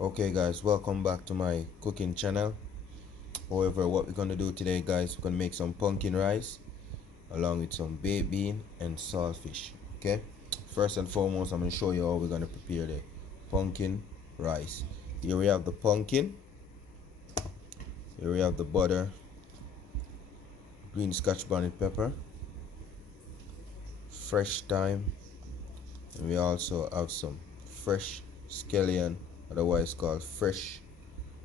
Okay guys, welcome back to my cooking channel. However, what we're gonna do today guys, we're gonna make some pumpkin rice along with some baked bean and saltfish. Okay, first and foremost, I'm gonna show you how we're gonna prepare the pumpkin rice. Here we have the pumpkin, here we have the butter, green scotch bonnet pepper, fresh thyme, and we also have some fresh scallion, otherwise called fresh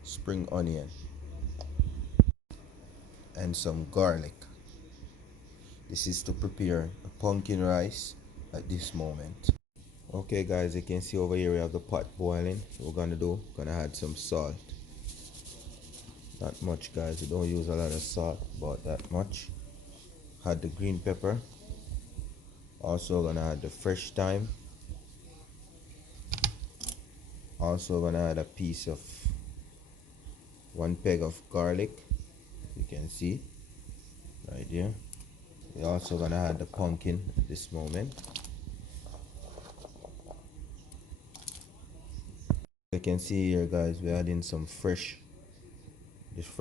spring onion, and some garlic. This is to prepare a pumpkin rice at this moment. Okay guys, you can see over here we have the pot boiling. So we're gonna add some salt. Not much guys, we don't use a lot of salt, about that much. Add the green pepper. Also gonna add the fresh thyme. Also gonna add a piece of 1 peg of garlic. You can see right here. We're also gonna add the pumpkin at this moment. You can see here guys, we're adding some fresh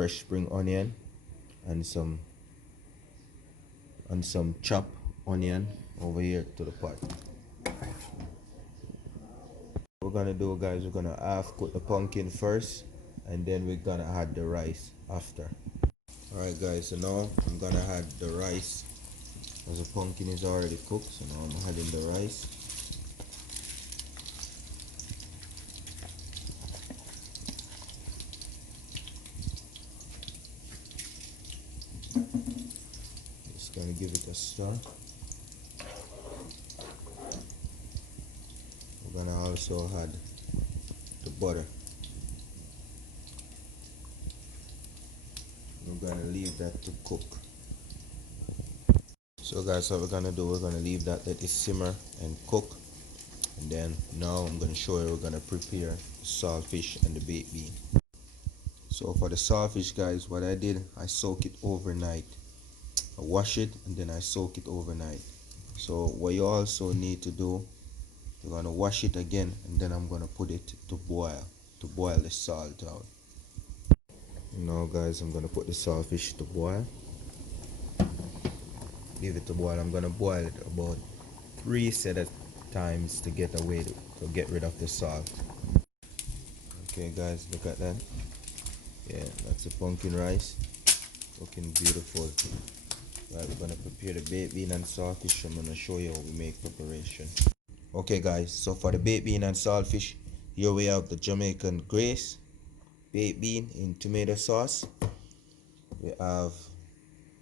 spring onion and some chopped onion over here to the pot. What we're gonna do guys, we're gonna half cook the pumpkin first and then we're gonna add the rice after. Alright guys, so now I'm gonna add the rice as the pumpkin is already cooked. So now I'm adding the rice. Just gonna give it a stir. We're gonna also add the butter. We're gonna leave that to cook. So guys, what we're gonna do, we're gonna leave that, let it simmer and cook, and then now I'm gonna show you we're gonna prepare the saltfish and the baked bean. So for the saltfish guys, what I did, I soak it overnight. I wash it and then I soak it overnight. So what you also need to do, you're gonna wash it again and then I'm gonna put it to boil the salt out. Now guys, I'm gonna put the saltfish to boil. Leave it to boil. I'm gonna boil it about 3 set of times to get rid of the salt. Okay guys, look at that. Yeah, that's the pumpkin rice, looking beautiful. Right, we're gonna prepare the baked bean and saltfish. I'm gonna show you how we make preparation. Okay guys, so for the baked bean and saltfish, here we have the Jamaican grace baked bean in tomato sauce. We have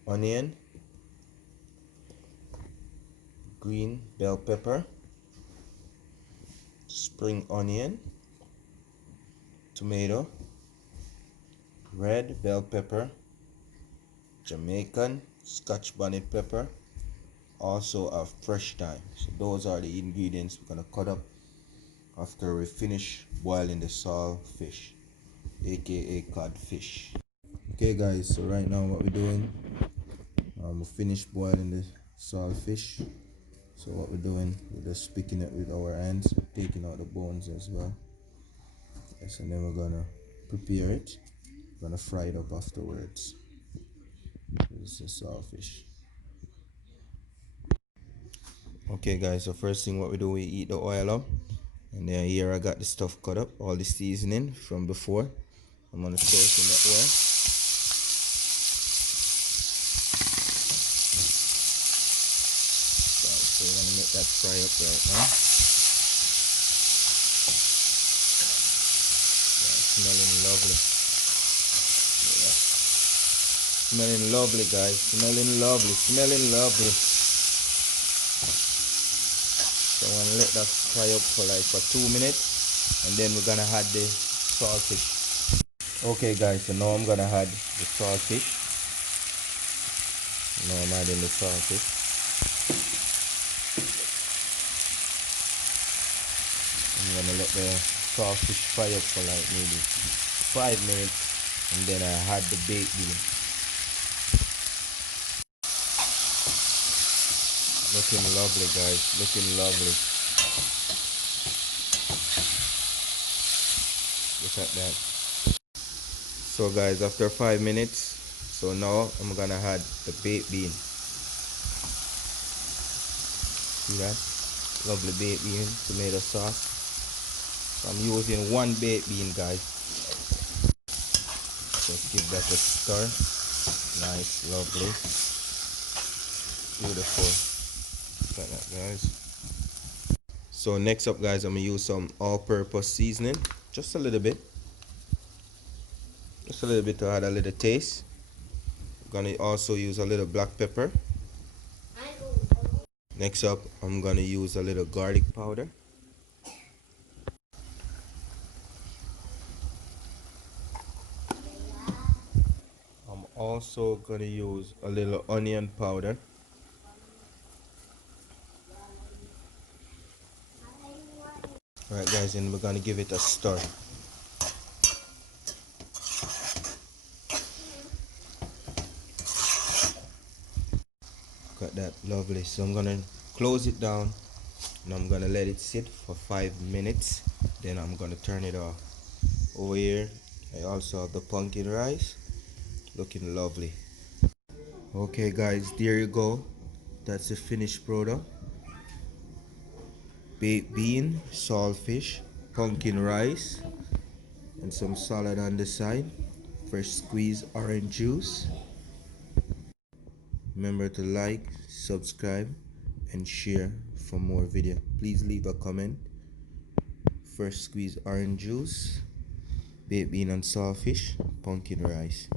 onion, green bell pepper, spring onion, tomato, red bell pepper, Jamaican scotch bonnet pepper, also a fresh thyme. So those are the ingredients we're gonna cut up after we finish boiling the saltfish, aka codfish. Okay guys, so right now what we're doing, we finished boiling the saltfish. So what we're doing, we're just picking it with our hands, taking out the bones as well. Yes, and then we're gonna prepare it. We're gonna fry it up afterwards. This is the saltfish. Okay guys, so first thing what we do, we heat the oil up, and then here I got the stuff cut up, all the seasoning from before. I'm gonna throw it in the oil. So we're gonna make that fry up right now. Yeah, smelling lovely. Yeah. Smelling lovely guys, smelling lovely. So I'm gonna let that fry up for like 2 minutes, and then we're gonna add the saltfish. Okay guys, so now I'm gonna add the saltfish. Now I'm adding the saltfish. I'm gonna let the saltfish fry up for like maybe 5 minutes, and then I add the baked bean. Looking lovely guys, looking lovely. The Look at that. So guys, after 5 minutes, so now I'm gonna add the baked bean. See that? Lovely baked bean, tomato sauce. So I'm using one baked bean, guys. Just give that a stir. Nice, lovely, beautiful. Look at that, guys. So next up, guys, I'm gonna use some all-purpose seasoning, just a little bit, to add a little taste. I'm gonna also use a little black pepper. Next up, I'm gonna use a little garlic powder. I'm also gonna use a little onion powder. Alright guys, and we're gonna give it a stir. Got that, lovely. So I'm gonna close it down and I'm gonna let it sit for 5 minutes. Then I'm gonna turn it off. Over here, I also have the pumpkin rice, looking lovely. Okay guys, there you go. That's the finished product. Baked bean, saltfish, pumpkin rice, and some salad on the side. Fresh squeezed orange juice. Remember to like, subscribe, and share for more video. Please leave a comment. Fresh squeezed orange juice, baked bean and saltfish, pumpkin rice.